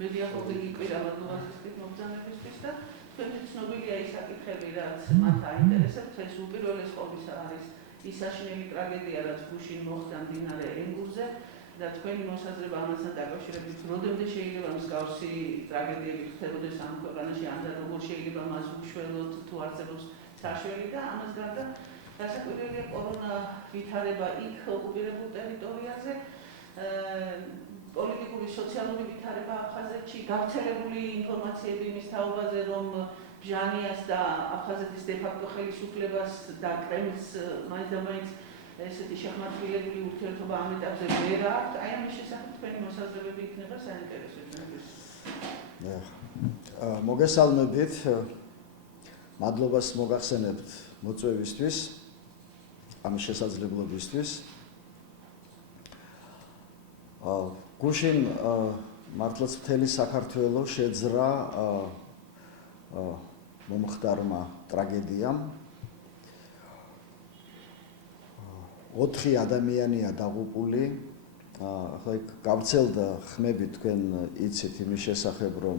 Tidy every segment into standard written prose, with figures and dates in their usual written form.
მე დიახობილი პირადად მოაზრისით მომწანებისთვის და თქვენთვის ცნობილია ის საკითხები, რაც მათ აინტერესებთ, ეს უპირველეს ყოვლისა არის ის საშინელი ტრაგედია, რაც გუშინ მოხდა მდინარე ენგურზე და თქვენი მოსაზრება ამასთან დაკავშირებით, როდემდე შეიძლება მსგავსი ტრაგედიები ხდებოდეს ამ ქვეყანაში, ან და როგორ შეიძლება მას უშველოთ, თუ არსებობს საშველი და ამას გარდა დასაკვირველია კორონა ვითარება იქ ოკუპირებულ ტერიტორიაზე, პოლიტიკური სოციალური ვითარება აფხაზეთში, გავრცელებული ინფორმაციები იმის თაობაზე, რომ ბჟანიას და აფხაზეთის დე-ფაქტო ხელისუფლებას და კრემლს მაინც და მაინც ესეთი შეხმართილებული ურთიერთობა ამ ეტაპზე ვერ აქვთ, აი ამის შესახებ თქვენი მოსაზრებები იქნება საინტერესო ჩვენთვის. მოგესალმებით, მადლობას მოგახსენებთ მოწვევისთვის, ამის შესაძლებლობისთვის. გუშინ მართლაც მთელი საქართველო შეძრა მომხდარმა ტრაგედიამ. 4 ადამიანია დაღუპული. ახლა გავრცელდა ხმები თქვენ იცით იმის შესახებ, რომ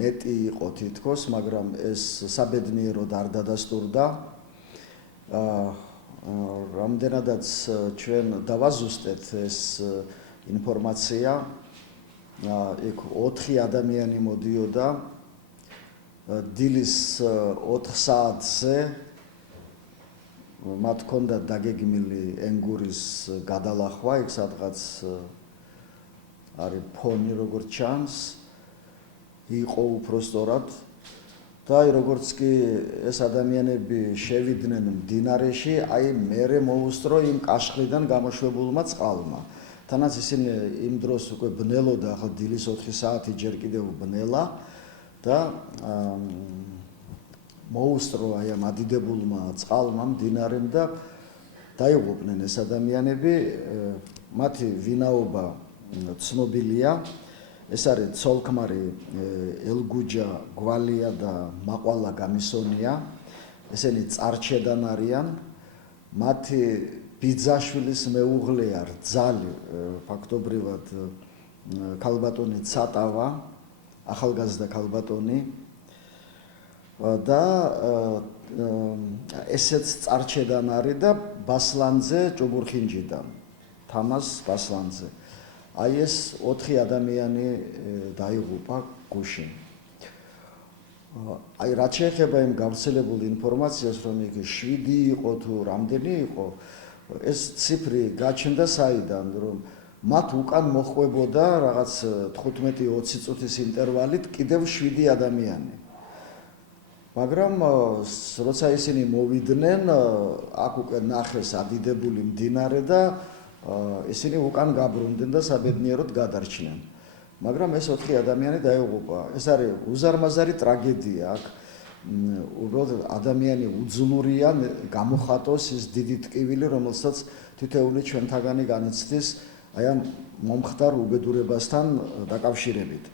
მეტი იყო თითქოს, მაგრამ ეს საბედნიეროდ არ დადასტურდა. რამდენადაც ჩვენ დავაზუსტეთ ეს ინფორმაცია, იქ 4 ადამიანი მოდიოდა დილის 4 საათზე მათ ჰქონდათ დაგეგმილი ენგურის გადალახვა, იქ სადღაც არის ფონი როგორც ჩანს, იყო უпростоრად და როგორც კი ეს ადამიანები შევიდნენ მდინარეში, აი მერე მოუსწრო იმ კაშხლიდან გამოშვებულმა წყალმა. თანაც ისინი იმ დროს უკვე ბნელოდა, ახლა დილის 4 საათი ჯერ კიდევ ბნელა და მოუსწრო აი ამ ადიდებულმა წყალმა მდინარემ და დაიღუპნენ ეს ადამიანები. მათი ვინაობა ცნობილია. ეს არის ცოლქმარი ელგუჯა გვალია და მაყვალა გამისონია. ესენი წარჩედან არიან. მათი ბიძაშვილის მეუღლეა რძალი, ფაქტობრივად ქალბატონი ცატავა, ახალგაზრდა ქალბატონი და ესეც წარჩედან არის და ბასლანძე ჭუბურხინჯიდან, თამას ბასლანძე. აი ეს 4 ადამიანი დაიღუპა გუშინ. აი რაც შეეხება იმ გავრცელებულ ინფორმაციას, რომ იქ 7 იყო თუ რამდენი იყო, ეს ციფრი გაჩნდა საიდან, რომ მათ უკან მოხვებოდა რაღაც 15-20 წუთის ინტერვალით კიდევ 7 ადამიანი. მაგრამ როცა ისინი მოვიდნენ, აქ უკვე ნახეს ადიდებული მდინარე და ისინი უკან გაბრუნდნენ და საბედნიეროდ გადარჩნენ. მაგრამ ეს 4 ადამიანი დაიღუპა. ეს არის უზარმაზარი ტრაგედია აქ. უბრალოდ ადამიანი უძლურია გამოხატოს ის დიდი ტკივილი, რომელსაც თითოეული ჩვენთაგანი განიცდის აი ამ მომხდარ უბედურებასთან დაკავშირებით.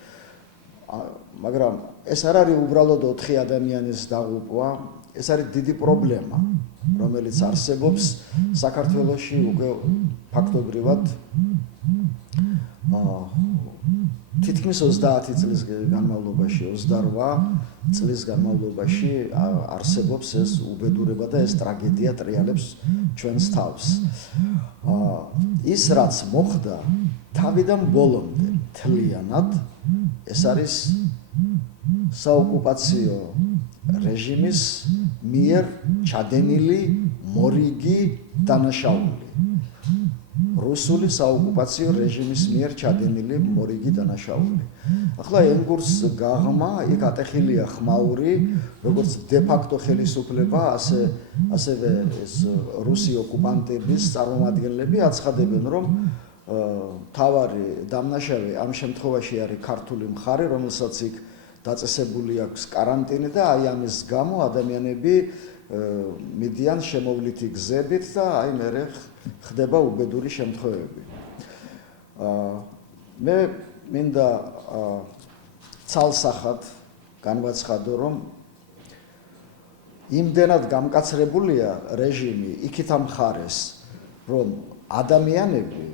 მაგრამ ეს არ არის უბრალოდ 4 ადამიანის დაღუპვა, ეს არის დიდი პრობლემა, რომელიც არსებობს საქართველოში უკვე ფაქტობრივად თითქმის 30 წლის განმავლობაში, 28 წლის განმავლობაში არსებობს ეს უბედურება და ეს ტრაგედია ტრიალებს ჩვენს თავს. ის რაც მოხდა თავიდან ბოლომდე თლიანად, ეს არის საოკუპაციო რეჟიმის მიერ ჩადენილი მორიგი დანაშაული. რუსული საოკუპაციო რეჟიმის მიერ ჩადენილი მორიგი დანაშაული. ახლა ენგურს გაღმა, იქ ატეხილია ხმაური, როგორც დე-ფაქტო ხელისუფლება, ასევე ეს რუსი ოკუპანტების წარმომადგენლები აცხადებენ, რომ თავარი დამნაშავე ამ შემთხვევაში არის ქართული მხარე, რომელსაც იქ დაწესებული აქვს каранტინი და აი ამის გამო ადამიანები მიდიან შემოვლითი გზებით და აი მერე ხდება უბედური შემთხვევები. მე მინდა ცალსახად განვაცხადო, რომ იმდენად გამკაცრებულია რეჟიმი იქით ამ მხარეს, რომ ადამიანები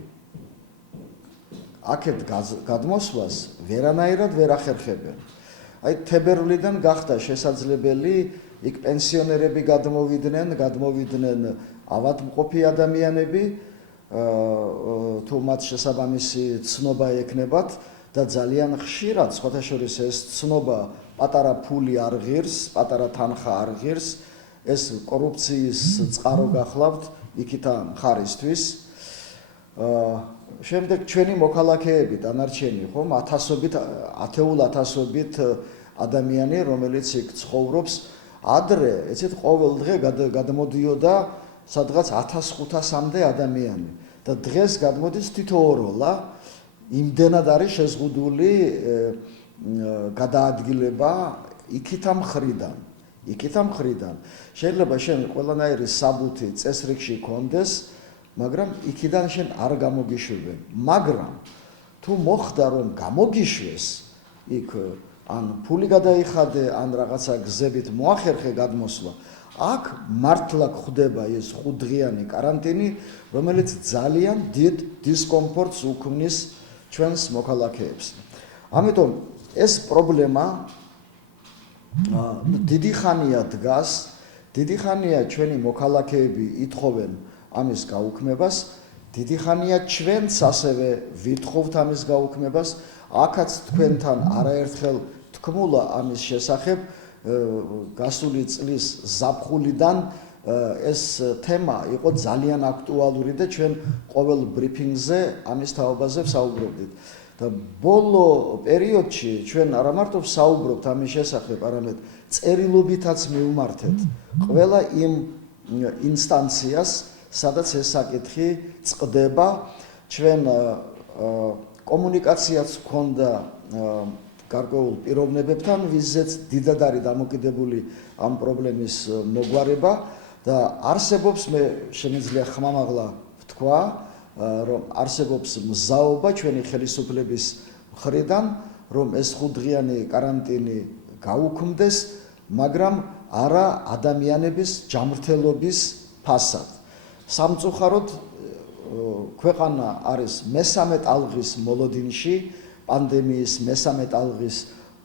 აქეთ გადმოსვლას ვერანაირად ვერ ახერხებენ. აი თებერვლიდან გახდა შესაძლებელი იქ პენსიონერები გადმოვიდნენ ავადმყოფი ადამიანები, თუ მათ შესაბამისი ცნობა ექნებათ და ძალიან ხშირად სხვათა შორის ეს ცნობა პატარა ფული არ ღირს, პატარა თანხა არ ღირს, ეს კორუფციის წყარო გახლავთ იქითა მხარისთვის. შემდეგ ჩვენი მოქალაქეები დანარჩენი ხომ ათეულ ათასობით ადამიანი, რომელიც იქ ცხოვრობს, ადრე, ეცეთ ყოველ დღე გადმოდიოდა სადღაც 1500-მდე ადამიანი და დღეს გადმოდის თითოეულა, იმდენად არის შეზღუდული გადაადგილება იქითა მხრიდან. შეიძლება შენ ყველანაირი საბუთი წესრიგში კონდეს, მაგრამ იქიდან შენ არ გამოგიშვებენ. მაგრამ თუ მოხდა რომ გამოგიშვეს, იქ ან ფული გადაიხადე, ან რაღაცა გზებით მოახერხე გადმოსვლა, აქ მართლა ხდება ეს 5-დღიანი каранტინი, რომელიც ძალიან დიდ დისკომფორტს უქმნის ჩვენს მოქალაქეებს. ამიტომ ეს პრობლემა დიდი ხანია დგას, დიდი ხანია ჩვენი მოქალაქეები ითხოვენ ამის გაუქმებას, დიდი ხანია ჩვენც ასევე ვითხოვთ ამის გაუქმებას, აქაც თქვენთან არაერთხელ თქმულა ამის შესახებ, გასული წლის ზაფხულიდან ეს თემა იყო ძალიან აქტუალური და ჩვენ ყოველ ბრიფინგზე ამის თაობაზე ვსაუბრობდით. და ბოლო პერიოდში ჩვენ არა მარტო ვსაუბრობთ ამის შესახებ, არამედ წერილობითაც მივმართეთ ყველა იმ ინსტანციას, სადაც ეს საკითხი წყდება. ჩვენ კომუნიკაციაც ჰქონდა გარკვეულ პიროვნებებთან, ვიზეც დიდად არის დამოკიდებული ამ პრობლემის მოგვარება და არსებობს, მე შემიძლია ხმამაღლა ვთქვა, რომ არსებობს მზაობა ჩვენი ხელისუფლების მხრიდან, რომ ეს 5-დღიანი каранტინი გაუქმდეს, მაგრამ არა ადამიანების ჯამრთელობის ფასად. სამწუხაროდ ქვეყანა არის მესამე ტალღის მოლოდინში, პანდემიის მესამე ტალღის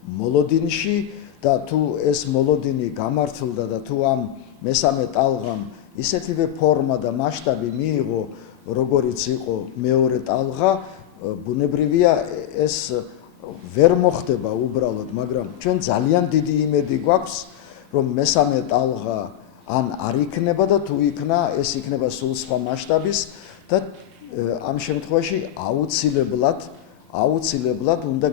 მოლოდინში და თუ ეს მოლოდინი გამართლდა და თუ ამ მესამე ტალღამ ისეთივე ფორმა და მასშტაბი მიიღო, როგორიც იყო მეორე ტალღა, ბუნებრივია ეს ვერ მოხდება უბრალოდ, მაგრამ ჩვენ ძალიან დიდი იმედი გვაქვს, რომ მესამე ტალღა ან არ იქნება და თუ იქნა, ეს იქნება სულ სხვა მასშტაბის და ამ შემთხვევაში აუცილებლად უნდა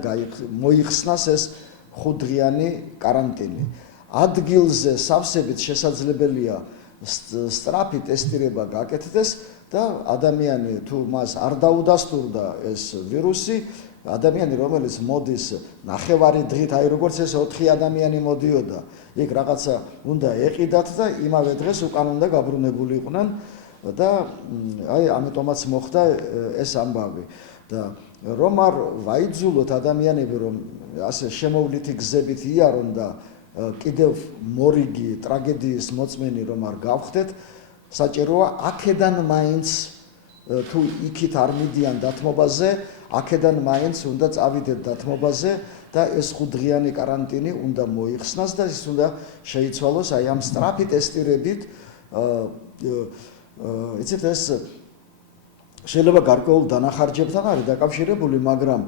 მოიხსნას ეს 5-დღიანი каранტინი. ადგილზე სავსებით შესაძლებელია სწრაფი ტესტირება გაკეთდეს და ადამიანი თუ მას არ დაუდასტურდა ეს ვირუსი, ადამიანი რომელიც მოდის ნახევარი დღით, აი როგორც ეს 4 ადამიანი მოდიოდა, იქ რაღაცა უნდა ეყიდათ და იმავე დღეს უკან უნდა გაბრუნებული იყვნენ და აი ამიტომაც მოხდა ეს ამბავი. და რომ არ ვაიძულოთ ადამიანები, რომ ასე შემოვლითი გზებით იარონ და კიდევ მორიგი ტრაგედიის მოწმენი რომ არ გავხდეთ, საჭიროა აქედან მაინც თუ იქით არ მიდიან დათმობაზე, აქედან მაინც უნდა წავიდეთ დათმობაზე და ეს 5-დღიანი каранტინი უნდა მოიხსნას და ის უნდა შეიცვალოს აი ამ სწრაფი ტესტირებით. იცით ეს შეიძლება გარკვეულ დანახარჯებთან არის დაკავშირებული, მაგრამ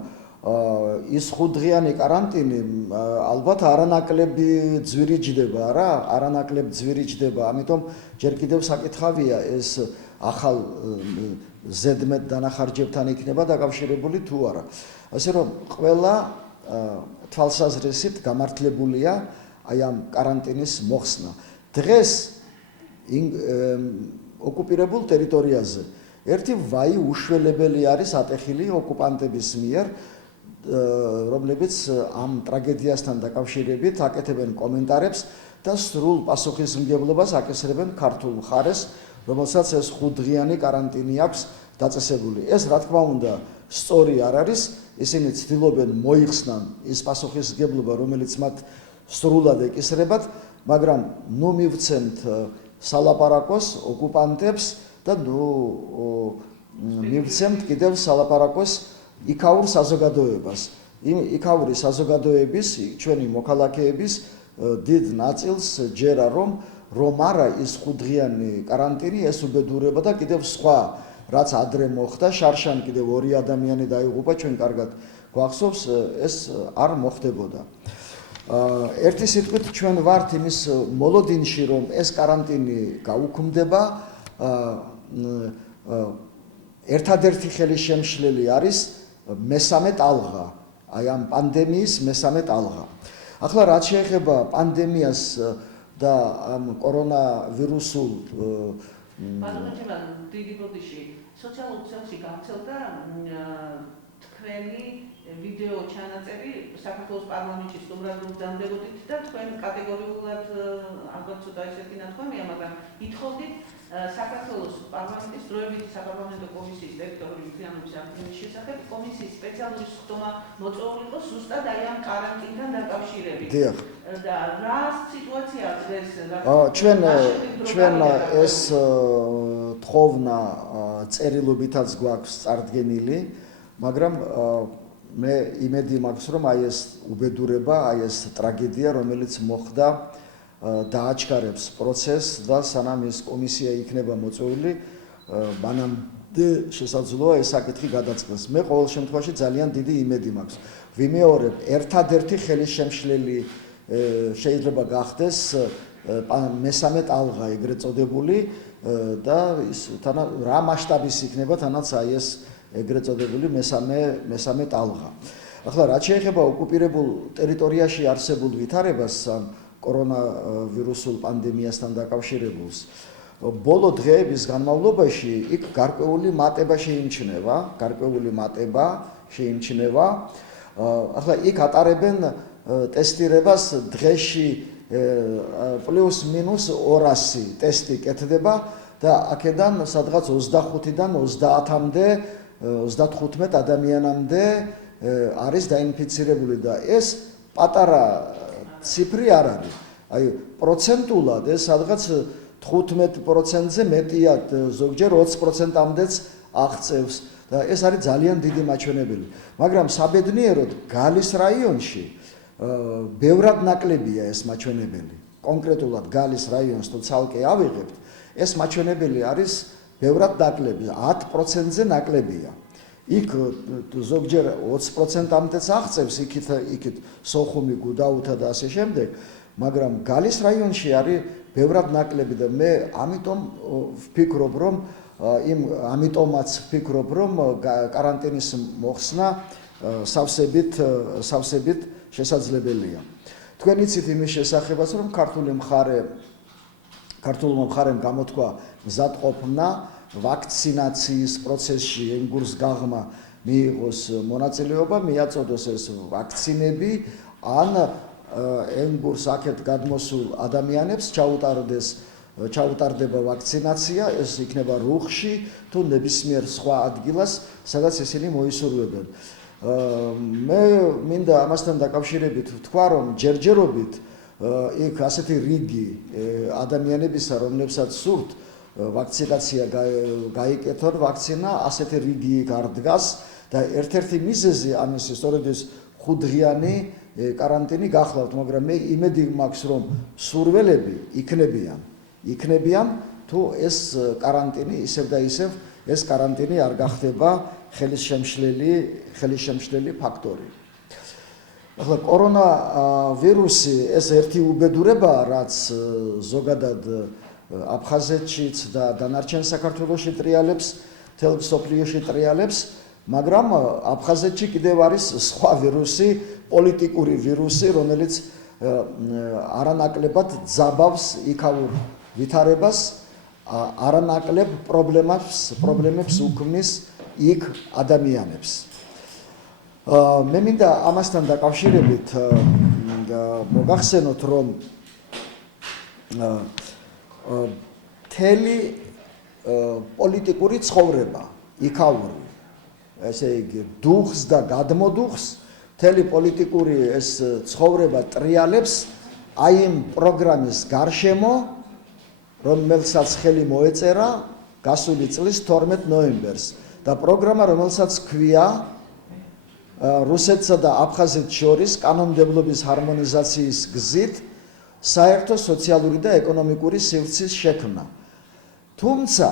ის 5-დღიანი каранტინი ალბათ არანაკლები ძვირი ჯდება რა, არანაკლებ ძვირი ჯდება, ამიტომ ჯერ კიდევ საკითხავია ეს ახალ ზედმეტ დანახარჯებთან იქნება დაკავშირებული თუ არა. ასე რომ ყველა თვალსაზრისით გამართლებულია აი ამ каранტინის მოხსნა. დღეს ოკუპირებულ ტერიტორიაზე ერთი ვაი უშველებელი არის ატეხილი ოკუპანტების მიერ, რომლებიც ამ ტრაგედიასთან დაკავშირებით აკეთებენ კომენტარებს და სრულ პასუხისმგებლობას აკისრებენ ქართულ მხარეს, რომელსაც ეს 5-დღიანი каранტინი აქვს დაწესებული. ეს რა თქმა უნდა სწორი არ არის, ისინი ცდილობენ მოიხსნან ის პასუხისმგებლობა, რომელიც მათ სრულად ეკისრებათ, მაგრამ ნუ მივცემთ სალაპარაკოს ოკუპანტებს და ნუ მივცემთ კიდევ სალაპარაკოს იქაურ საზოგადოებას. იქაური საზოგადოების, ჩვენი მოქალაქეების დიდ ნაწილს ჯერა რომ არა ის 5 დღიანი каранტინი ეს უბედურება და კიდევ სხვა რაც ადრე მოხდა, შარშან კიდევ 2 ადამიანი დაიღუპა, ჩვენ კარგად გვახსოვს, ეს არ მოხდებოდა. ერთი სიტყვით ჩვენ ვართ იმის მოლოდინში, რომ ეს каранტინი გაუქმდება, ერთადერთი ხელისშემშლელი არის მესამე ტალღა, აი ამ პანდემიის მესამე ტალღა. ახლა რაც შეეხება პანდემიას და ამ კორონავირუსულ ბატონო, დიდი ბოდიში სოციალურ ქსელში გავრცელდა თქვენი ვიდეო ჩანაწერი საქართველოს პარლამენტში სტუმრად მგზავრდებოდით და თქვენ კატეგორიულად ალბათ ცოტა ისეთი ნათქვამია, მაგრამ ითხოვდით საქართველოს პარლამენტის დროებითი საპარლამენტო კომისიის ტერიტორიული მთლიანობის აღდგენის შესახებ კომისიის სპეციალური სხდომა მოწვეული იყო ზუსტად აი ამ каранტინთან დაკავშირებით. და რა სიტუაციაა დღეს? ჩვენ ეს თხოვნა წერილობითაც გვაქვს წარდგენილი, მაგრამ მე იმედი მაქვს, რომ აი ეს უბედურება, აი ეს ტრაგედია, რომელიც მოხდა, დააჩქარებს პროცესს და სანამ ეს კომისია იქნება მოწვეული, მანამდე შესაძლოა ეს საკითხი გადაწყდეს. მე ყოველ შემთხვევაში ძალიან დიდი იმედი მაქვს. ვიმეორებ, ერთადერთი ხელისშემშლელი შეიძლება გახდეს მესამე ტალღა ეგრეთ წოდებული და ის რა მასშტაბის იქნება თანაც აი ეს ეგრეთ წოდებული მესამე ტალღა. ახლა რაც შეეხება ოკუპირებულ ტერიტორიაში არსებულ ვითარებას კორონავირუსულ პანდემიასთან დაკავშირებულს, ბოლო დღეების განმავლობაში იქ გარკვეული მატება შეიმჩნევა. ახლა იქ ატარებენ ტესტირებას დღეში პლუს მინუს 200 ტესტი კეთდება და აქედან სადღაც 25-დან 30-მდე 35 ადამიანამდე არის დაინფიცირებული და ეს პატარა ციფრი არ არის. აი პროცენტულად ეს სადღაც 15%-ზე მეტია, ზოგჯერ 20%-მდეც აღწევს და ეს არის ძალიან დიდი მაჩვენებელი. მაგრამ საბედნიეროდ გალის რაიონში ბევრად ნაკლებია ეს მაჩვენებელი. კონკრეტულად გალის რაიონს თუ ცალკე ავიღებთ, ეს მაჩვენებელი არის ბევრად ნაკლები, 10%-ზე ნაკლებია. იქ ზოგჯერ 20%-მდეც აღწევს, იქით სოხუმი, გუდაუთა და ასე შემდეგ, მაგრამ გალის რაიონში არის ბევრად ნაკლები და მე ამიტომაც ვფიქრობ, რომ каранტინის მოხსნა სავსებით შესაძლებელია. თქვენ იცით იმის შესახებაც, რომ ქართულმა მხარემ გამოთქვა მზადყოფნა ვაქცინაციის პროცესში ენგურს გაღმა მიიღოს მონაწილეობა, მიაწოდოს ეს ვაქცინები ან ენგურს აქეთ გადმოსულ ადამიანებს ჩაუტარდება ვაქცინაცია, ეს იქნება რუხში თუ ნებისმიერ სხვა ადგილას, სადაც ისინი მოისურვებენ. მე მინდა ამასთან დაკავშირებით ვთქვა, რომ ჯერჯერობით იქ ასეთი რიგი ადამიანებისა, რომლებსაც სურთ ვაქცინაცია გაიკეთონ ვაქცინა, ასეთი რიგი იქ არ დგას და ერთ-ერთი მიზეზი ამისი სწორედ ეს 5 დღიანი каранტინი გახლავთ, მაგრამ მე იმედი მაქვს, რომ სურველები იქნებიან თუ ეს каранტინი ისევ და ისევ ეს каранტინი არ გახდება ხელისშემშლელი ფაქტორი. ახლა კორონავირუსი ეს ერთი უბედურებაა, რაც ზოგადად აფხაზეთშიც და დანარჩენ საქართველოში ტრიალებს, მთელ მსოფლიოში ტრიალებს, მაგრამ აფხაზეთში კიდევ არის სხვა ვირუსი, პოლიტიკური ვირუსი, რომელიც არანაკლებად ძაბავს იქაურ ვითარებას, არანაკლებ პრობლემებს უქმნის იქ ადამიანებს. მე მინდა ამასთან დაკავშირებით მოგახსენოთ, რომ მთელი პოლიტიკური ცხოვრება იქაური, ესე იგი დუხს და გადმოდუხს, მთელი პოლიტიკური ეს ცხოვრება ტრიალებს აი იმ პროგრამის გარშემო, რომელსაც ხელი მოეწერა გასული წლის 12 ნოემბერს და პროგრამა, რომელსაც ქვია რუსეთსა და აფხაზეთს შორის კანონმდებლობის ჰარმონიზაციის გზით საერთო სოციალური და ეკონომიკური სივრცის შექმნა. თუმცა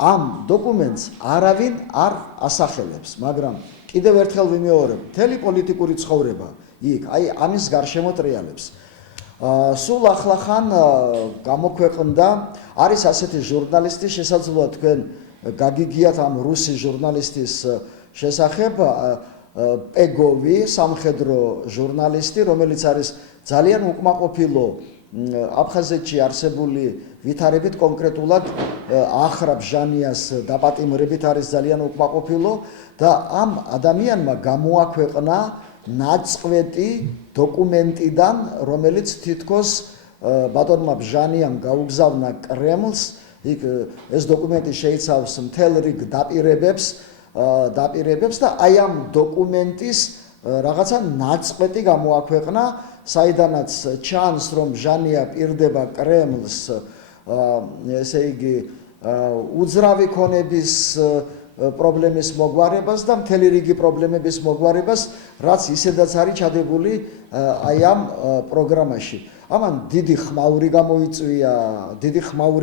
ამ დოკუმენტს არავინ არ ასახელებს, მაგრამ კიდევ ერთხელ ვიმეორებ, მთელი პოლიტიკური ცხოვრება იქ, აი ამის გარშემო ტრიალებს. სულ ახლახან გამოქვეყნდა, არის ასეთი ჟურნალისტი, შესაძლოა თქვენ გაგიგიათ ამ რუსი ჟურნალისტის შესახებ, პეგოვი, სამხედრო ჟურნალისტი, რომელიც არის ძალიან უკმაყოფილო აფხაზეთში არსებული ვითარებით, კონკრეტულად ახრაბ ჟანიას დაპატიმრებით არის ძალიან უკმაყოფილო და ამ ადამიანმა გამოაქვეყნა ნაწყვეტი დოკუმენტიდან, რომელიც თითქოს ბატონმა ჟანიამ გაუგზავნა კრემლს, იქ ეს დოკუმენტი შეიცავს მთელ რიგ დაპირებებს და აი ამ დოკუმენტის რაღაცა ნაწყვეტი გამოაქვეყნა, საიდანაც ჩანს, რომ ჟანია პირდება კრემლს, ესე იგი უძრავი ქონების პრობლემის მოგვარებას და მთელი რიგი პრობლემების მოგვარებას, რაც ისედაც არის ჩადებული აი ამ პროგრამაში. ამან დიდი ხმაური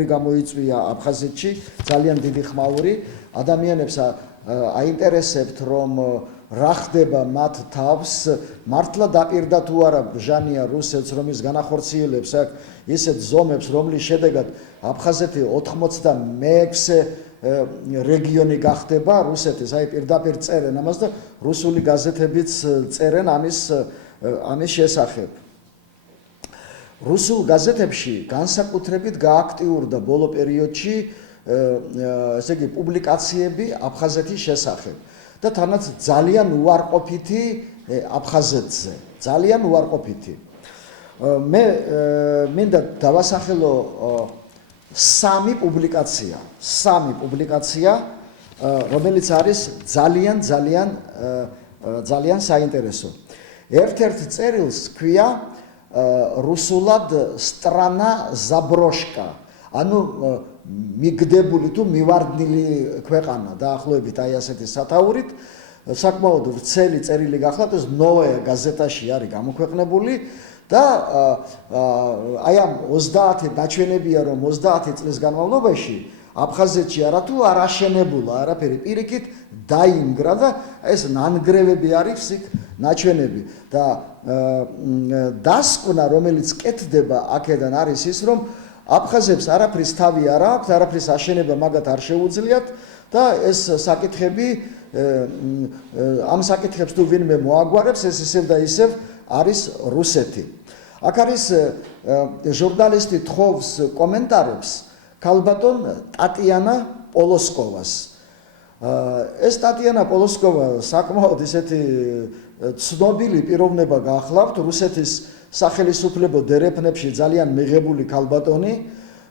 გამოიწვია აფხაზეთში, ძალიან დიდი ხმაური. ადამიანებს აინტერესებთ, რომ რა ხდება მათ თავს, მართლა დაპირდა თუ არა ჟანია რუსეთს, რომ ის განახორციელებს აქ ისეთ ზომებს, რომლის შედეგად აფხაზეთი 86-ე რეგიონი გახდება რუსეთის, აი პირდაპირ წერენ ამას და რუსული გაზეთებიც წერენ ამის შესახებ. რუსულ გაზეთებში განსაკუთრებით გააქტიურდა ბოლო პერიოდში ესე იგი პუბლიკაციები აფხაზეთის შესახებ და თანაც ძალიან უარყოფითი აფხაზეთზე, ძალიან უარყოფითი. მე მინდა დავასახელო სამი პუბლიკაცია, რომელიც არის ძალიან საინტერესო. ერთ-ერთ წერილს ქვია რუსულად страна заброшка, ანუ მიგდებული თუ მივარდნილი ქვეყანა, დაახლოებით აი ასეთი სათაურით, საკმაოდ ვრცელი წერილი გახლავთ, ეს ნოვაია გაზეტაში არის გამოქვეყნებული და აი ამ 30 დაჩვენებია, რომ 30 წლის განმავლობაში აფხაზეთში არათუ არ აშენებულა არაფერი, პირიქით დაინგრა და ეს ნანგრევები არის იქ ნაჩვენები და დასკვნა, რომელიც კეთდება აქედან არის ის, რომ აფხაზებს არაფრის თავი არ აქვს, არაფრის აშენება მაგათ არ შეუძლიათ და ეს საკითხები, ამ საკითხებს თუ ვინმე მოაგვარებს, ეს ისევ და ისევ არის რუსეთი. აქ არის ჟურნალისტი თხოვს კომენტარებს ქალბატონ ტატიანა პოლოსკოვას. ეს ტატიანა პოლოსკოვა საკმაოდ ისეთი ცნობილი პიროვნება გახლავთ რუსეთის სახელისუფლებო დერეფნებში ძალიან მიღებული ქალბატონი,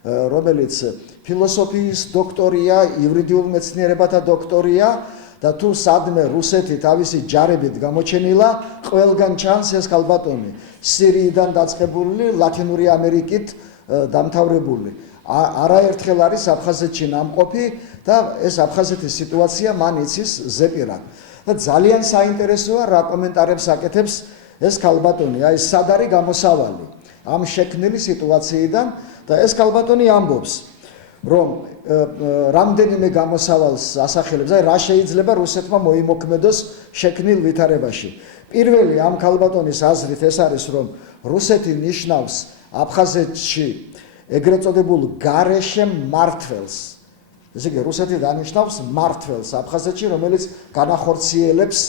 რომელიც ფილოსოფიის დოქტორია, იურიდიულ მეცნიერებათა დოქტორია და თუ სადმე რუსეთი თავისი ჯარებით გამოჩენილა, ყველგან ჩანს ეს ქალბატონი, სირიიდან დაწყებული, ლათინური ამერიკით დამთავრებული. არაერთხელ არის აფხაზეთში ნამყოფი და ეს აფხაზეთის სიტუაცია მან იცის ზეპირად. და ძალიან საინტერესოა რა კომენტარებს აკეთებს ეს ქალბატონი, აი სად არის გამოსავალი ამ შექმნილი სიტუაციიდან და ეს ქალბატონი ამბობს, რომ რამდენიმე გამოსავალს ასახელებს, აი რა შეიძლება რუსეთმა მოიმოქმედოს შექმნილ ვითარებაში. პირველი ამ ქალბატონის აზრით ეს არის, რომ რუსეთი ნიშნავს აფხაზეთში ეგრეთ წოდებულ გარეშე მმართველს. ესე იგი რუსეთი დანიშნავს მმართველს აფხაზეთში, რომელიც განახორციელებს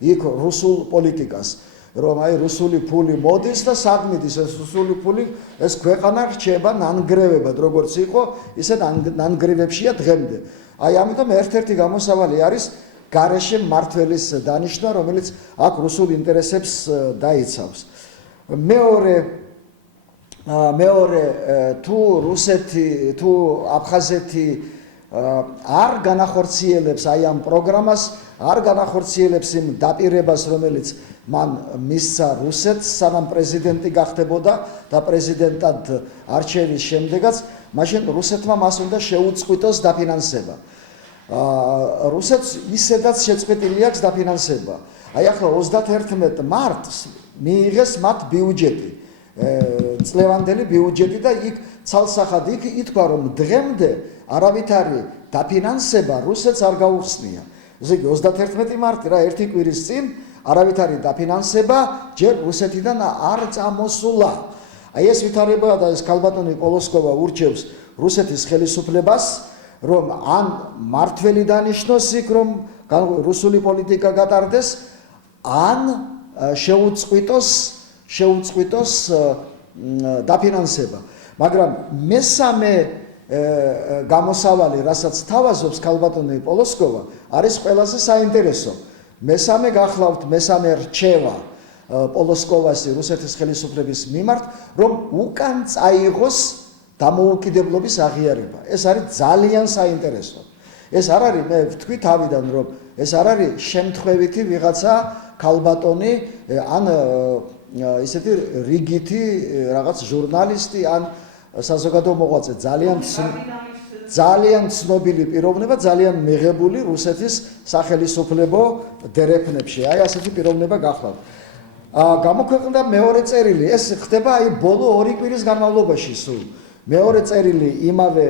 იქ რუსულ პოლიტიკას. რომ აი რუსული ფული მოდის და სად მიდის ეს რუსული ფული, ეს ქვეყანა რჩება ნანგრევებად, როგორც იყო, ისე ნანგრევებშია დღემდე. აი ამიტომ ერთ-ერთი გამოსავალი არის გარეშე მმართველის დანიშნა, რომელიც აქ რუსულ ინტერესებს დაიცავს. მეორე თუ რუსეთი, თუ აფხაზეთი არ განახორციელებს აი ამ პროგრამას, არ განახორციელებს იმ დაპირებას, რომელიც მან მისცა რუსეთს, სანამ პრეზიდენტი გახდებოდა და პრეზიდენტად არჩევის შემდეგაც, მაშინ რუსეთმა მას უნდა შეუწყვიტოს დაფინანსება. რუსეთს ისედაც შეწყვეტილი აქვს დაფინანსება. აი ახლა 31 მარტს მიიღეს მათ ბიუჯეტი, წლევანდელი ბიუჯეტი და იქ ცალსახად იქ ითქვა რომ დღემდე არავითარი დაფინანსება რუსეთს არ გაუხსნია. ესე იგი 31 მარტი რა ერთი კვირის წინ არავითარი დაფინანსება ჯერ რუსეთიდან არ წამოსულა. აი ეს ვითარება და ეს ქალბატონი პოლოსკოვა ურჩევს რუსეთის ხელისუფლებას რომ ან მართველი დანიშნოს იქ რომ რუსული პოლიტიკა გატარდეს ან შეუწყვიტოს დაფინანსება. მაგრამ მესამე გამოსავალი, რასაც თავაზობს ქალბატონი პოლოსკოვა, არის ყველაზე საინტერესო. მესამე გახლავთ, მესამე რჩევა პოლოსკოვას რუსეთის ხელისუფლების მიმართ, რომ უკან წაიღოს დამოუკიდებლობის აღიარება. ეს არის ძალიან საინტერესო. ეს არ არის, მე ვთქვი თავიდან, რომ ეს არ არის შემთხვევითი ვიღაცა ქალბატონი ან ისეთი რიგითი რაღაც ჟურნალისტი ან საზოგადო მოღვაწე, ძალიან ცნობილი პიროვნება, ძალიან მიღებული რუსეთის სახელისუფლებო დერეფნებში. აი ასეთი პიროვნება გახლავთ. გამოქვეყნდა მეორე წერილი, ეს ხდება აი ბოლო 2 კვირის განმავლობაში სულ. მეორე წერილი იმავე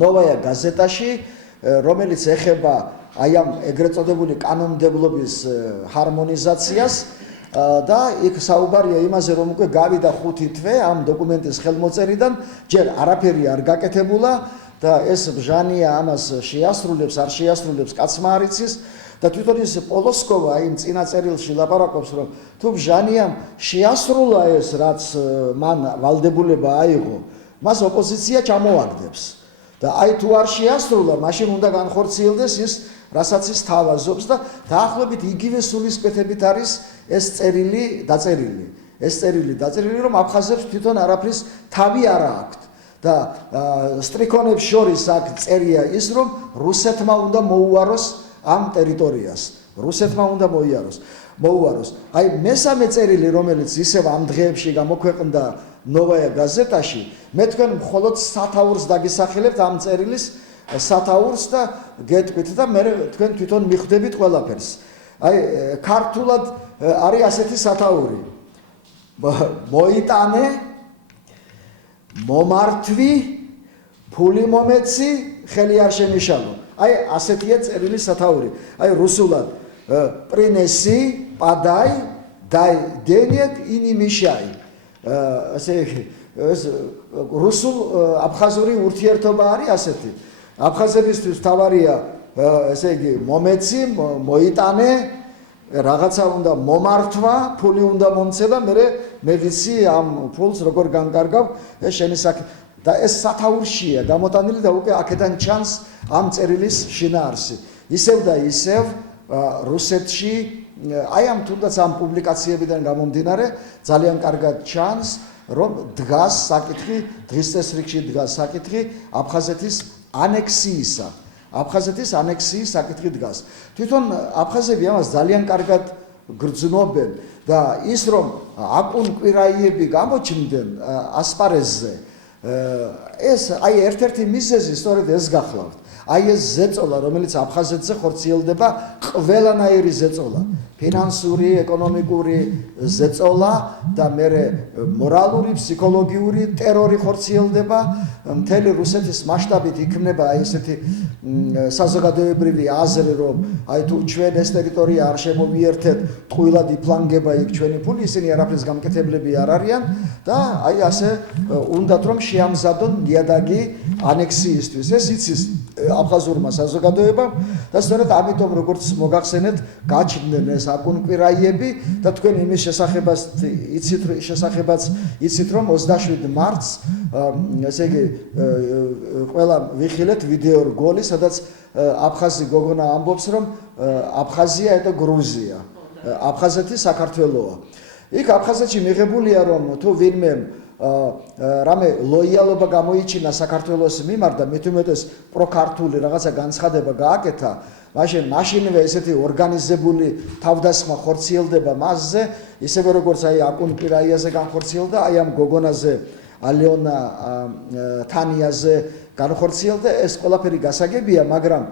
ნოვაია გაზეტაში, რომელიც ეხება აი ამ ეგრეთ წოდებული კანონმდებლობის ჰარმონიზაციას და იქ საუბარია იმაზე, რომ უკვე გავიდა 5 თვე ამ დოკუმენტის ხელმოწერიდან, ჯერ არაფერი არ გაკეთებულა და ეს ბჟანია ამას შეასრულებს, არ შეასრულებს, კაცმა არ იცის და თვითონ ის პოლოსკოვა იმ წინა წერილში ლაპარაკობს, რომ თუ ბჟანიამ შეასრულა ეს, რაც მან ვალდებულება აიღო, მას ოპოზიცია ჩამოაგდებს. და აი თუ არ შეასრულა, მაშინ უნდა განხორციელდეს ის, რასაც ის თავაზობს და დაახლოებით იგივე სულისკვეთებით არის ეს წერილი დაწერილი. ეს წერილი დაწერილი, რომ აფხაზებს თვითონ არაფრის თავი არ აქვთ. და სტრიქონებს შორის აქ წერია ის, რომ რუსეთმა უნდა მოუაროს ამ ტერიტორიას. რუსეთმა უნდა მოუაროს. აი მესამე წერილი, რომელიც ისევ ამ დღეებში გამოქვეყნდა ნოვაია გაზეტაში, მე თქვენ მხოლოდ სათაურს დაგისახელებთ ამ წერილის სათაურს და გეტყვით და მე თქვენ თვითონ მიხვდებით ყველაფერს. აი ქართულად არის ასეთი სათაური. მოიტანე, მომართვი, ფული მომეცი, ხელი არ შემიშალო. აი ასეთია წერილი სათაური. აი რუსულად პრინესი, პადაი, დაი დენიეთ ინიმიშაი. ასე ეს რუსულ აფხაზური ურთიერთობა არის ასეთი. აფხაზებისთვის თავარია ესე იგი მომეცი, მოიტანე, რაღაცა უნდა მომართვა, ფული უნდა მომცე და მე ვიცი ამ ფულს როგორ განკარგავ, ეს შენი საქმე. და ეს სათაურშია გამოტანილი და უკვე აქედან ჩანს ამ წერილის შინაარსი. ისევ და ისევ რუსეთში აი ამ თუნდაც ამ პუბლიკაციებიდან გამომდინარე ძალიან კარგად ჩანს, რომ დგას საკითხი, დღის წესრიგში დგას საკითხი აფხაზეთის ანექსიისა. აფხაზეთის ანექსიის საკითხი დგას. თვითონ აფხაზები ამას ძალიან კარგად გრძნობენ და ის რომ აკუნ კვირაიები გამოჩნდნენ ასპარეზზე, ეს აი ერთ-ერთი მიზეზი სწორედ ეს გახლავთ. აი ეს ზეწოლა, რომელიც აფხაზეთზე ხორციელდება, ყველანაირი ზეწოლა, ფინანსური, ეკონომიკური ზეწოლა და მერე მორალური, ფსიქოლოგიური ტერორი ხორციელდება, მთელი რუსეთის მასშტაბით იქმნება აი ესეთი საზოგადოებრივი აზრი, რომ აი თუ ჩვენ ეს ტერიტორია არ შემოვიერთეთ, ტყუილად იფლანგება იქ ჩვენი ფული, ისინი არაფრის გამკეთებლები არ არიან და აი ასე უნდათ რომ შეამზადონ ნიადაგი ანექსიისთვის. ეს იცის აფხაზურმა საზოგადოებამ და სწორედ ამიტომ როგორც მოგახსენეთ, გაჩნდნენ ეს აკუნკვირაიები და თქვენ იმის შესახებაც იცით, რომ 27 მარტს ესე იგი ყველა ვიხილეთ ვიდეო რგოლი, სადაც აფხაზი გოგონა ამბობს, რომ აფხაზია это გრუზია, აფხაზეთი საქართველოა. იქ აფხაზეთში მიღებულია, რომ თუ ვინმე რამე ლოიალობა გამოიჩინა საქართველოს მიმართ და მით უმეტეს პროქართული რაღაცა განცხადება გააკეთა, მაშინვე ესეთი ორგანიზებული თავდასხმა ხორციელდება მასზე, ისევე როგორც აი აკუნ პირაიაზე განხორციელდა, აი ამ გოგონაზე, ალეონა თანიაზე განხორციელდა, ეს ყველაფერი გასაგებია, მაგრამ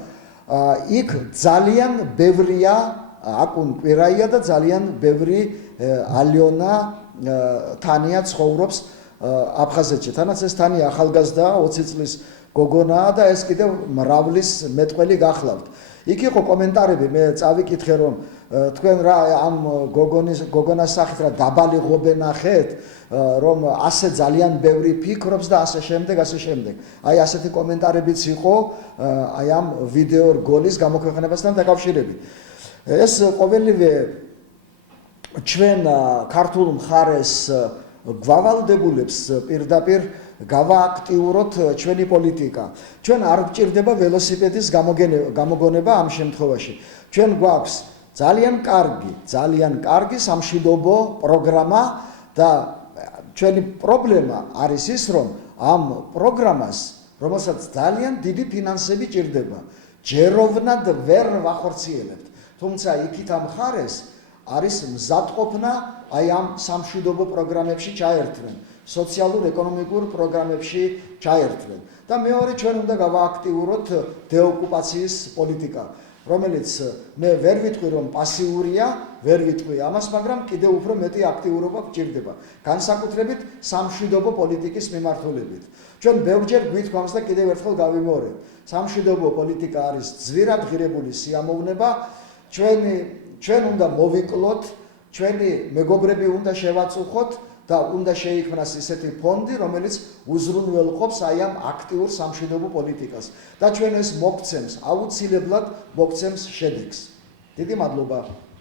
იქ ძალიან ბევრია აკუნ კვირაია და ძალიან ბევრი ალიონა თანია ცხოვრობს აფხაზეთში. თანაც ეს თანი ახალგაზრდაა, 20 წლის გოგონაა და ეს კიდევ მრავლის მეტყველი გახლავთ. იქ იყო კომენტარები, მე წავიკითხე რომ თქვენ რა ამ გოგონას სახით რა დაბალი ღობე ნახეთ, რომ ასე ძალიან ბევრი ფიქრობს და ასე შემდეგ. აი ასეთი კომენტარებიც იყო აი ამ ვიდეო რგოლის გამოქვეყნებასთან დაკავშირებით. ეს ყოველივე ჩვენ ქართულ მხარეს გვავალდებულებს პირდაპირ გავააქტიუროთ ჩვენი პოლიტიკა. ჩვენ არ გვჭირდება ველოსიპედის გამოგონება ამ შემთხვევაში. ჩვენ გვაქვს ძალიან კარგი სამშვიდობო პროგრამა და ჩვენი პრობლემა არის ის, რომ ამ პროგრამას, რომელსაც ძალიან დიდი ფინანსები ჭირდება, ჯეროვნად ვერ ვახორციელებთ. თუმცა იქით ამ მხარეს არის მზადყოფნა აი ამ სამშვიდობო პროგრამებში ჩაერთვენ, სოციალურ-ეკონომიკურ პროგრამებში ჩაერთვენ. და მეორე ჩვენ უნდა გავააქტიუროთ დეოკუპაციის პოლიტიკა, რომელიც მე ვერ ვიტყვი რომ პასიურია, ვერ ვიტყვი ამას, მაგრამ კიდევ უფრო მეტი აქტიურობა გჭირდება, განსაკუთრებით სამშვიდობო პოლიტიკის მიმართულებით. ჩვენ ბევრჯერ გვითქვამს და კიდევ ერთხელ გავიმეორებ, სამშვიდობო პოლიტიკა არის ძვირად ღირებული სიამოვნება, ჩვენ უნდა მოვიკლოთ, ჩვენი მეგობრები უნდა შევაწუხოთ და უნდა შეიქმნას ისეთი ფონდი, რომელიც უზრუნველყოფს აი ამ აქტიურ სამშვიდობო პოლიტიკას და ჩვენ ეს მოგცემს, აუცილებლად მოგცემს შედეგს. დიდი მადლობა.